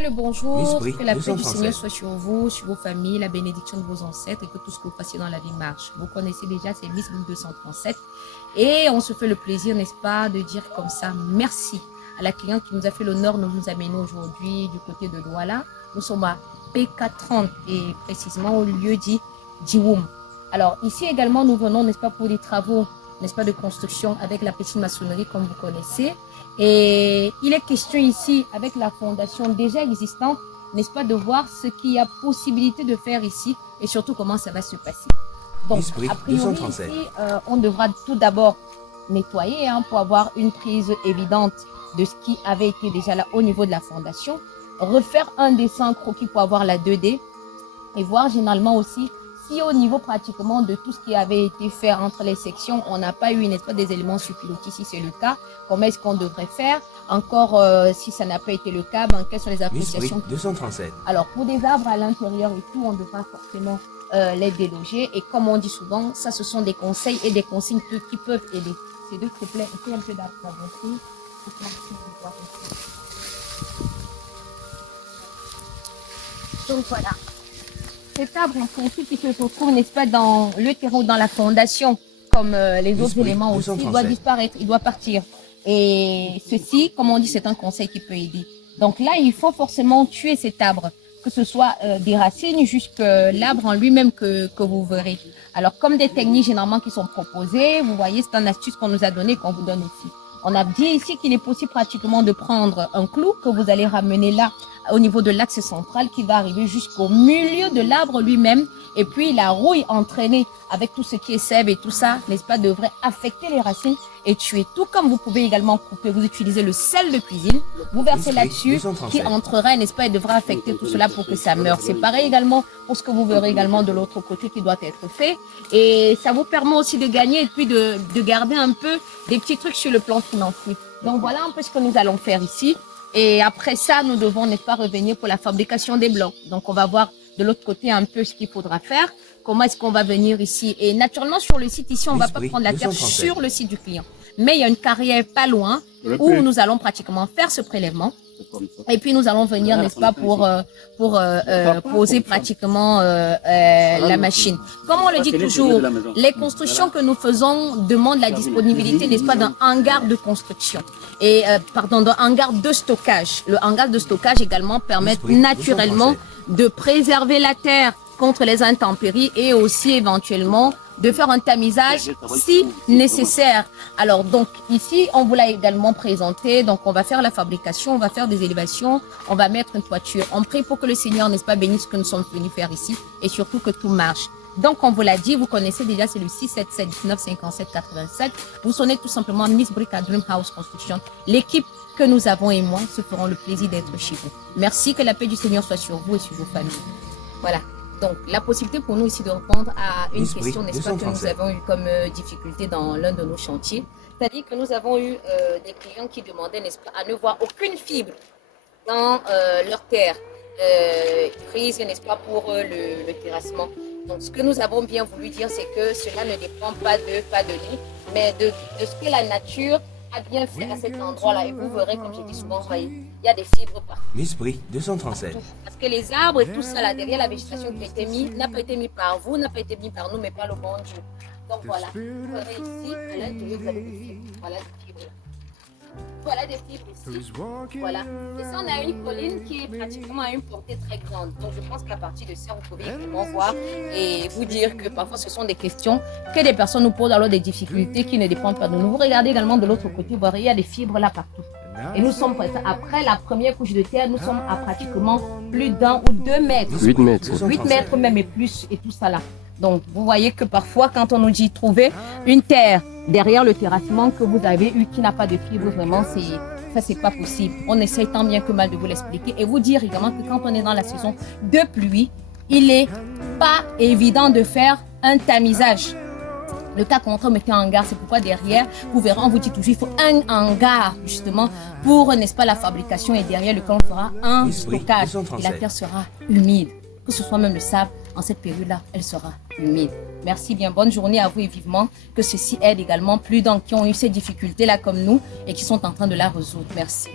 Le bonjour, que la paix du Seigneur soit sur vous, sur vos familles, la bénédiction de vos ancêtres et que tout ce que vous fassiez dans la vie marche. Vous connaissez déjà, c'est Miss Book 237 et on se fait le plaisir, n'est-ce pas, de dire comme ça merci à la cliente qui nous a fait l'honneur de nous amener aujourd'hui du côté de Douala. Nous sommes à PK30 et précisément au lieu dit Diwoum. Alors ici également, nous venons, n'est-ce pas, pour des travaux, n'est-ce pas, de construction avec la petite maçonnerie comme vous connaissez. Et il est question ici, avec la fondation déjà existante, n'est-ce pas, de voir ce qu'il y a possibilité de faire ici et surtout comment ça va se passer. Donc, a priori, ici, on devra tout d'abord nettoyer pour avoir une prise évidente de ce qui avait été déjà là au niveau de la fondation, refaire un dessin croquis pour avoir la 2D et voir généralement aussi si au niveau pratiquement de tout ce qui avait été fait entre les sections, on n'a pas eu, n'est-ce pas, des éléments subpilotis, si c'est le cas, comment est-ce qu'on devrait faire? Encore, si ça n'a pas été le cas, quelles sont les appréciations? 237. Alors, pour des arbres à l'intérieur et tout, on devra forcément les déloger. Et comme on dit souvent, ça, ce sont des conseils et des consignes qui peuvent aider. C'est deux, s'il te plaît, un peu d'arbre avancé. Donc, voilà. Cet arbre, en principe, qui se retrouve, n'est-ce pas, dans le terreau, dans la fondation, comme les autres éléments aussi, il doit disparaître, il doit partir. Et ceci, comme on dit, c'est un conseil qui peut aider. Donc là, il faut forcément tuer cet arbre, que ce soit des racines jusqu'à l'arbre en lui-même que vous verrez. Alors, comme des techniques généralement qui sont proposées, vous voyez, c'est une astuce qu'on nous a donnée, qu'on vous donne ici. On a dit ici qu'il est possible pratiquement de prendre un clou que vous allez ramener là, au niveau de l'axe central qui va arriver jusqu'au milieu de l'arbre lui-même. Et puis la rouille entraînée avec tout ce qui est sève et tout ça, n'est-ce pas, devrait affecter les racines et tuer. Tout comme vous pouvez également couper, vous utilisez le sel de cuisine, vous versez là-dessus qui entrera, n'est-ce pas, et devra affecter tout cela pour que ça meure. C'est pareil également pour ce que vous verrez également de l'autre côté qui doit être fait. Et ça vous permet aussi de gagner et puis de garder un peu des petits trucs sur le plan financier. Donc voilà un peu ce que nous allons faire ici. Et après ça, nous devons, n'est-ce pas, revenir pour la fabrication des blocs. Donc, on va voir de l'autre côté un peu ce qu'il faudra faire. Comment est-ce qu'on va venir ici? Et naturellement, sur le site ici, on ne va pas prendre la terre sur le site du client. Mais il y a une carrière pas loin où nous allons pratiquement faire ce prélèvement. Et puis, nous allons venir, n'est-ce pas, pour poser pratiquement la machine. Comme on le dit toujours, les constructions que nous faisons demandent la disponibilité, n'est-ce pas, d'un hangar de construction. Et, d'un hangar de stockage. Le hangar de stockage également permet naturellement de préserver la terre contre les intempéries et aussi éventuellement de faire un tamisage si nécessaire. Alors donc ici on vous l'a également présenté, donc on va faire la fabrication, on va faire des élévations, on va mettre une toiture. On prie pour que le Seigneur, n'est-ce pas, bénisse ce que nous sommes venus faire ici et surtout que tout marche. Donc on vous l'a dit, vous connaissez déjà, c'est le 677 19 57 87. Vous sonnez tout simplement Miss Brica Dream House Construction. L'équipe que nous avons et moi se feront le plaisir d'être chez vous. Merci, que la paix du Seigneur soit sur vous et sur vos familles. Voilà. Donc, la possibilité pour nous ici de répondre à une question, n'est-ce pas, que nous avons eu comme difficulté dans l'un de nos chantiers. C'est-à-dire que nous avons eu des clients qui demandaient, n'est-ce pas, à ne voir aucune fibre dans leur terre prise, n'est-ce pas, pour le terrassement. Donc, ce que nous avons bien voulu dire, c'est que cela ne dépend pas de nous, mais de ce que la nature a bien fait à cet endroit-là. Et vous verrez, comme je dis souvent, voyez, il y a des fibres partout. Miss Brie 237. Parce que les arbres et tout ça là derrière, la végétation qui a été mise, n'a pas été mise par vous, n'a pas été mise par nous, mais par le bon Dieu. Donc voilà, vous verrez ici, à l'intérieur, vous avez des fibres. Voilà des fibres. Voilà des fibres ici. Voilà. Et ça, on a une colline qui est pratiquement à une portée très grande. Donc je pense qu'à partir de ça, vous pouvez également voir et vous dire que parfois ce sont des questions que des personnes nous posent, alors des difficultés qui ne dépendent pas de nous. Vous regardez également de l'autre côté, vous verrez, il y a des fibres là partout. Et nous sommes après la première couche de terre, nous sommes à pratiquement plus d'1 ou 2 mètres. 8 mètres. 8 mètres même et plus et tout ça là. Donc vous voyez que parfois quand on nous dit trouver une terre derrière le terrassement que vous avez eu qui n'a pas de fibres, vraiment c'est pas possible. On essaye tant bien que mal de vous l'expliquer et vous dire également que quand on est dans la saison de pluie, il n'est pas évident de faire un tamisage. Le cas contraire, mettez un hangar, c'est pourquoi derrière, vous verrez, on vous dit toujours, il faut un hangar, justement, pour, n'est-ce pas, la fabrication, et derrière lequel on fera un stockage, et la terre sera humide. Que ce soit même le sable, en cette période-là, elle sera humide. Merci bien, bonne journée à vous et vivement que ceci aide également plus d'un qui ont eu ces difficultés-là comme nous et qui sont en train de la résoudre. Merci.